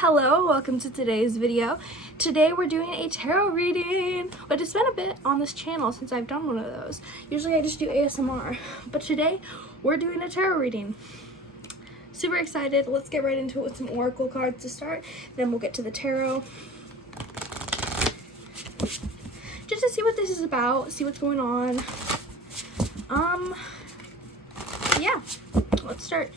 Hello, welcome to today's video. Today we're doing a tarot reading, but it's been a bit on this channel since I've done one of those. Usually I just do ASMR, but today we're doing a tarot reading. Super excited. Let's get right into it with some oracle cards to start, then we'll get to the tarot. Just to see what this is about, see what's going on. Yeah, let's start.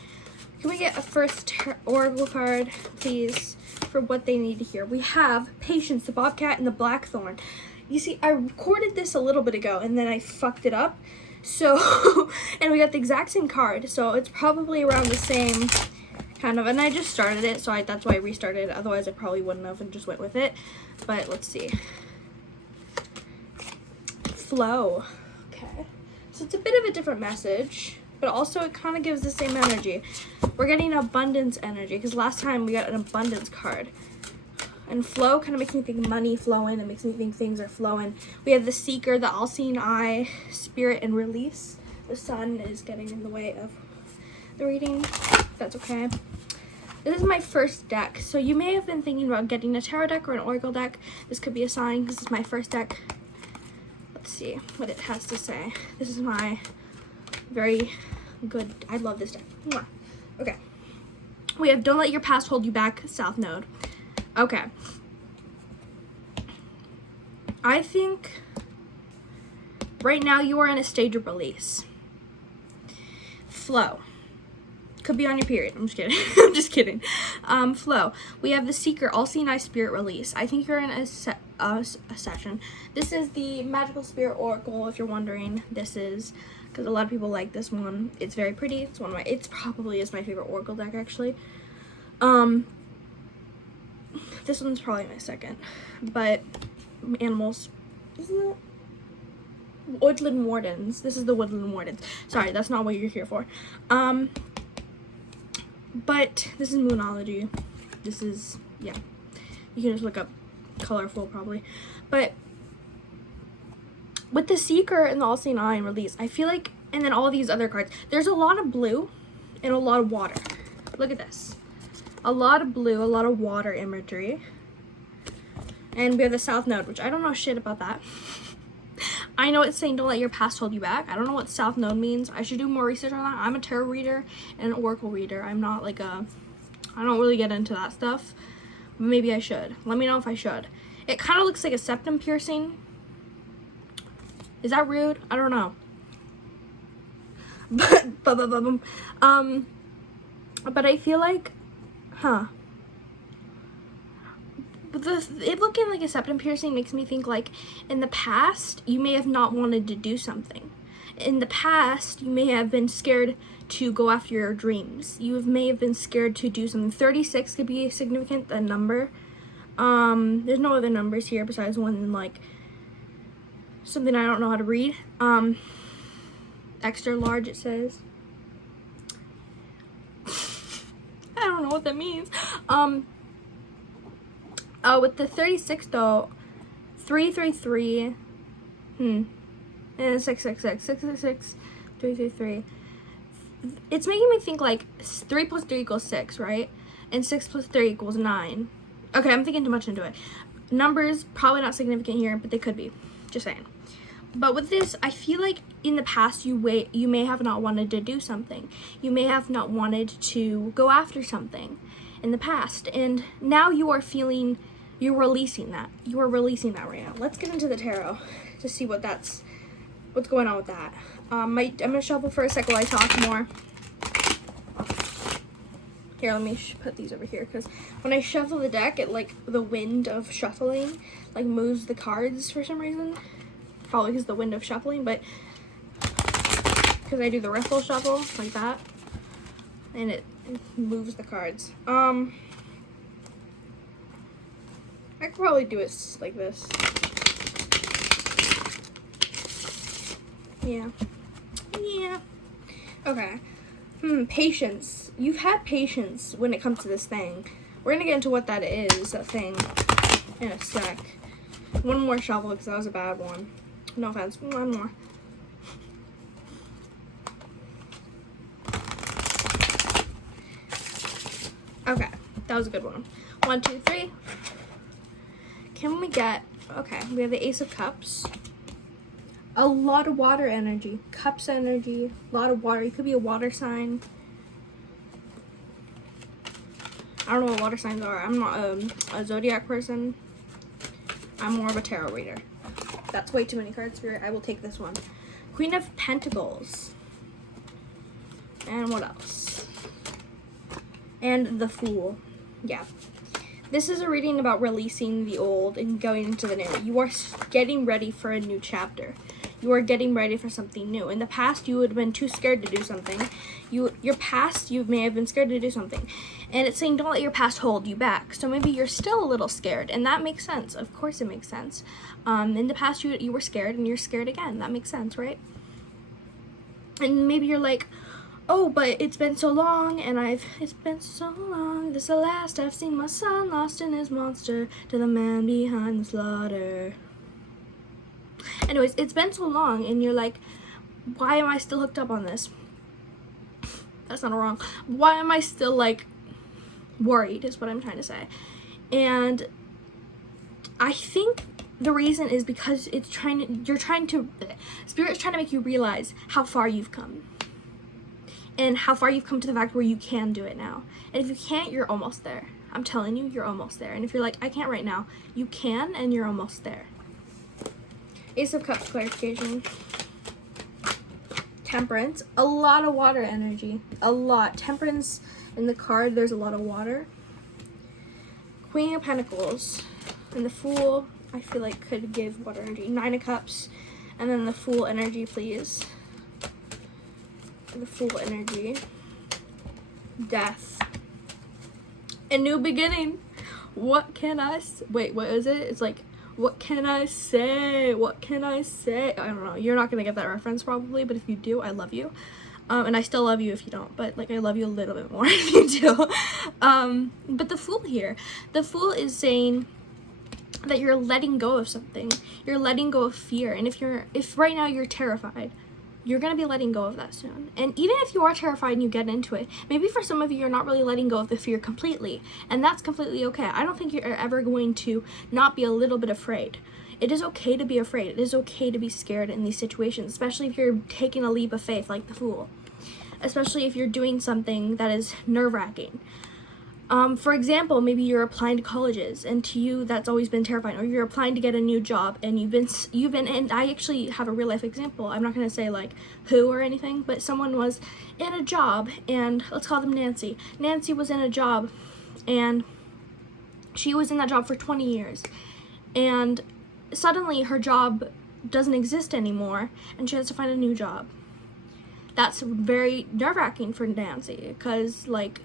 Can we get a first oracle card, please, for what they need to hear? We have Patience, the Bobcat, and the Blackthorn. You see, I recorded this a little bit ago, and then I fucked it up. So, and we got the exact same card, so it's probably around the same kind of, and I just started it, so that's why I restarted it. Otherwise, I probably wouldn't have and just went with it. But let's see. Flow. Okay. So it's a bit of a different message, but also it kind of gives the same energy. We're getting abundance energy because last time we got an abundance card. And flow kind of makes me think money flowing. It makes me think things are flowing. We have the Seeker, the all-seeing eye, Spirit, and Release. The sun is getting in the way of the reading. That's okay. This is my first deck. So you may have been thinking about getting a tarot deck or an oracle deck. This could be a sign because this is my first deck. Let's see what it has to say. This is my very good, I love this deck. Mwah. Okay, we have Don't Let Your Past Hold You Back, South Node. Okay, I think right now you are in a stage of release. Flow. Could be on your period. I'm just kidding. I'm just kidding. Flow. We have the Seeker, all-seeing eye, Spirit, Release. I think you're in a session. This is the Magical Spirit Oracle, if you're wondering. This is because a lot of people like this one. It's very pretty. It's one of my, it's probably is my favorite oracle deck, actually. This one's probably my second, but animals, isn't it? Woodland Wardens. This is the Woodland Wardens. Sorry, that's not what you're here for. But this is Moonology. This is, yeah, you can just look up colorful probably, but with the Seeker and the all-seeing eye and Release, I feel like, and then all these other cards, there's a lot of blue and a lot of water. Look at this. A lot of blue, a lot of water imagery. And we have the South Node, which I don't know shit about that. I know it's saying don't let your past hold you back. I don't know what South Node means. I should do more research on that. I'm a tarot reader and an oracle reader. I'm not like I don't really get into that stuff. Maybe I should. Let me know if I should. It kind of looks like a septum piercing. Is that rude? I don't know. But I feel like, it looking like a septum piercing makes me think like in the past you may have not wanted to do something. In the past you may have been scared to go after your dreams. You may have been scared to do something. 36 could be a significant number. There's no other numbers here besides one like something I don't know how to read. Extra large it says. I don't know what that means. With the 36 though, 333, and 666, 666, 333. It's making me think like 3 plus 3 equals 6, right? And 6 plus 3 equals 9. Okay, I'm thinking too much into it. Numbers, probably not significant here, but they could be. Just saying. But with this, I feel like in the past you may have not wanted to do something. You may have not wanted to go after something in the past. And now you are feeling, you're releasing that. You are releasing that right now. Let's get into the tarot to see what's going on with that. I'm going to shuffle for a sec while I talk more. Here, let me put these over here because when I shuffle the deck, it like the wind of shuffling like moves the cards for some reason. Probably because the wind of shuffling, but because I do the riffle shuffle like that, and it moves the cards. I could probably do it like this. Yeah. Okay. Patience. You've had patience when it comes to this thing. We're gonna get into what that is, that thing, in a sec. One more shuffle because that was a bad one. No offense. One more. Okay. That was a good one. 1, 2, 3. Can we get, okay, we have the Ace of Cups. A lot of water energy. Cups energy, a lot of water. You could be a water sign. I don't know what water signs are. I'm not a zodiac person. I'm more of a tarot reader. That's way too many cards, Spirit. I will take this one. Queen of Pentacles. And what else? And the Fool. Yeah. This is a reading about releasing the old and going into the new. You are getting ready for a new chapter. You are getting ready for something new. In the past, you would have been too scared to do something. Your past, you may have been scared to do something. And it's saying don't let your past hold you back. So maybe you're still a little scared. And that makes sense. Of course it makes sense. In the past, you were scared and you're scared again. That makes sense, right? And maybe you're like, oh, but it's been so long, and it's been so long. This is the last I've seen my son lost in his monster to the man behind the slaughter. Anyways, it's been so long, and you're like, why am I still hooked up on this? That's not wrong. Why am I still, like, worried is what I'm trying to say. And I think the reason is because Spirit's trying to make you realize how far you've come. And how far you've come to the fact where you can do it now. And if you can't, you're almost there. I'm telling you, you're almost there. And if you're like, I can't right now, you can, and you're almost there. Ace of Cups clarification. Temperance. A lot of water energy. A lot. Temperance in the card, there's a lot of water. Queen of Pentacles. And the Fool, I feel like could give water energy. 9 of Cups. And then the Fool energy, please. The Fool energy. Death. A new beginning. What can I say? Wait, what is it? It's like, what can I say? What can I say? I don't know. You're not gonna get that reference probably, but if you do, I love you. And I still love you if you don't, but like I love you a little bit more if you do. But the Fool here. The Fool is saying that you're letting go of something. You're letting go of fear. And if right now you're terrified, you're going to be letting go of that soon. And even if you are terrified and you get into it, maybe for some of you, you're not really letting go of the fear completely. And that's completely okay. I don't think you're ever going to not be a little bit afraid. It is okay to be afraid. It is okay to be scared in these situations, especially if you're taking a leap of faith like the Fool. Especially if you're doing something that is nerve-wracking. For example, maybe you're applying to colleges, and to you that's always been terrifying, or you're applying to get a new job, and you've been, and I actually have a real life example. I'm not going to say like who or anything, but someone was in a job, and let's call them Nancy. Nancy was in a job, and she was in that job for 20 years, and suddenly her job doesn't exist anymore, and she has to find a new job. That's very nerve-wracking for Nancy, because like,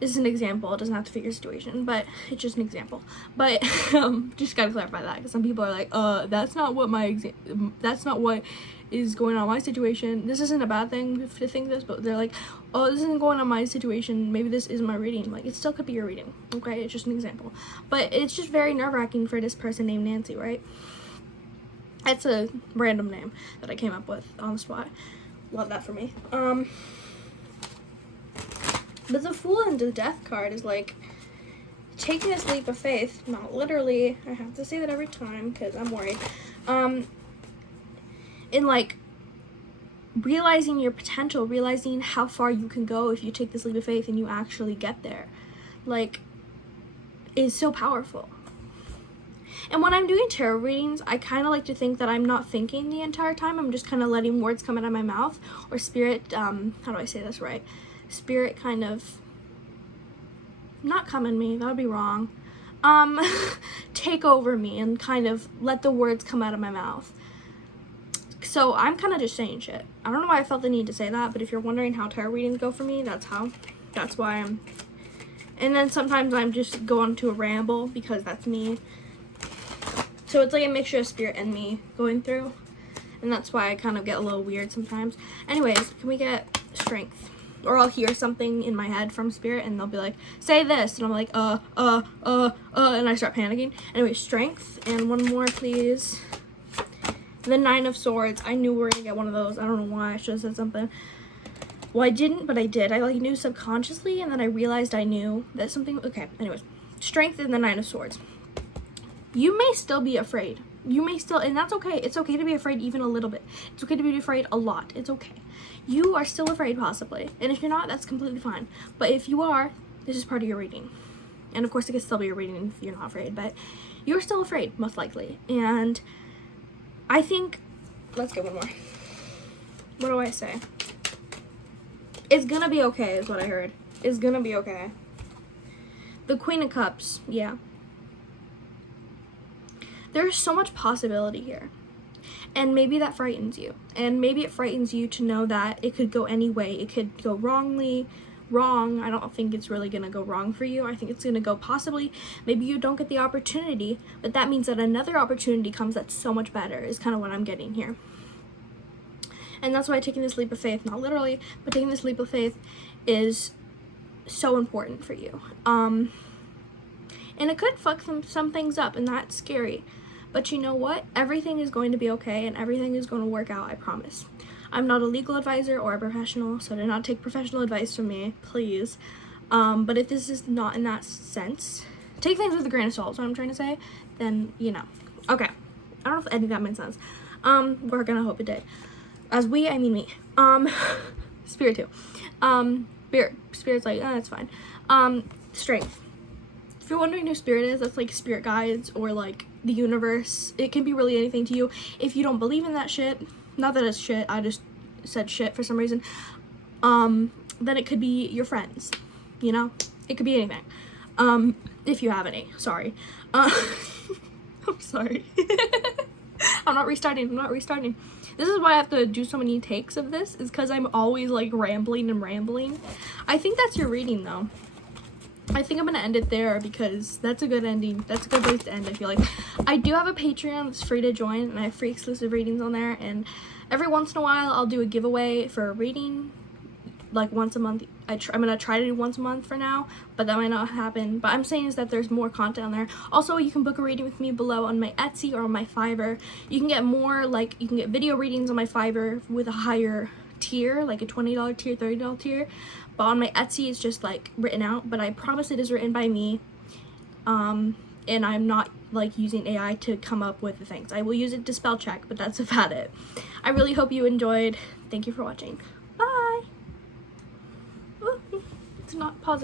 this is an example. It doesn't have to fit your situation, but it's just an example. But just gotta clarify that, because some people are like, that's not what that's not what is going on in my situation. This isn't a bad thing to think this, but they're like, oh, this isn't going on my situation. Maybe this is my reading. Like, it still could be your reading. Okay, it's just an example. But it's just very nerve-wracking for this person named Nancy, right? That's a random name that I came up with on the spot. Love that for me. But the Fool and the Death card is like taking this leap of faith, not literally, I have to say that every time because I'm worried, in like realizing your potential, realizing how far you can go if you take this leap of faith and you actually get there, like, is so powerful. And when I'm doing tarot readings, I kind of like to think that I'm not thinking the entire time. I'm just kind of letting words come out of my mouth, or spirit, how do I say this right? Spirit kind of, not come in me, that would be wrong, take over me and kind of let the words come out of my mouth. So I'm kind of just saying shit. I don't know why I felt the need to say that, but if you're wondering how tarot readings go for me, that's why I'm, and then sometimes I'm just going to a ramble because that's me. So it's like a mixture of spirit and me going through, and that's why I kind of get a little weird sometimes. Anyways, can we get strength? Or I'll hear something in my head from spirit and they'll be like, say this, and I'm like, and I start panicking. Anyway, strength, and one more please. The 9 of Swords. I knew we were gonna get one of those. I don't know why, I should have said something. Well, I didn't, but I did. I like knew subconsciously, and then I realized I knew that something. Okay, anyways, Strength and the Nine of Swords. You may still be afraid. You may still, and that's okay. It's okay to be afraid even a little bit. It's okay to be afraid a lot. It's okay. You are still afraid possibly, and if you're not, that's completely fine. But if you are, this is part of your reading. And of course, it can still be your reading if you're not afraid, but you're still afraid, most likely. And I think, let's get one more. What do I say? It's gonna be okay, is what I heard. It's gonna be okay. The Queen of Cups, yeah. There's so much possibility here. And maybe that frightens you. And maybe it frightens you to know that it could go any way. It could go wrong. I don't think it's really gonna go wrong for you. I think it's gonna go possibly. Maybe you don't get the opportunity, but that means that another opportunity comes that's so much better, is kind of what I'm getting here. And that's why taking this leap of faith, not literally, but taking this leap of faith is so important for you. And it could fuck some things up, and that's scary. But you know what? Everything is going to be okay, and everything is going to work out, I promise. I'm not a legal advisor or a professional, so do not take professional advice from me, please. But if this is not in that sense, take things with a grain of salt, is what I'm trying to say, then, you know. Okay. I don't know if any of that made sense. We're gonna hope it did. As we, I mean me. Spirit too. Spirit's like, oh, that's fine. Strength. If you're wondering who Spirit is, that's like spirit guides or like the universe. It can be really anything to you. If you don't believe in that shit, not that it's shit, I just said shit for some reason, then it could be your friends, you know? It could be anything. If you have any, sorry. I'm sorry. I'm not restarting. This is why I have to do so many takes of this, is because I'm always like rambling. I think that's your reading though. I think I'm gonna end it there because that's a good ending. That's a good place to end, I feel like. I do have a Patreon that's free to join, and I have free exclusive readings on there, and every once in a while I'll do a giveaway for a reading, like once a month. I'm gonna try to do once a month for now, but that might not happen. But I'm saying is that there's more content on there. Also, you can book a reading with me below on my Etsy or on my Fiverr. You can get more, like, you can get video readings on my Fiverr with a higher tier, like a $20 tier, $30 tier. But on my Etsy, it's just like written out, but I promise it is written by me. And I'm not like using AI to come up with the things. I will use it to spell check, but that's about it. I really hope you enjoyed. Thank you for watching. Bye. Ooh, it's not pausing.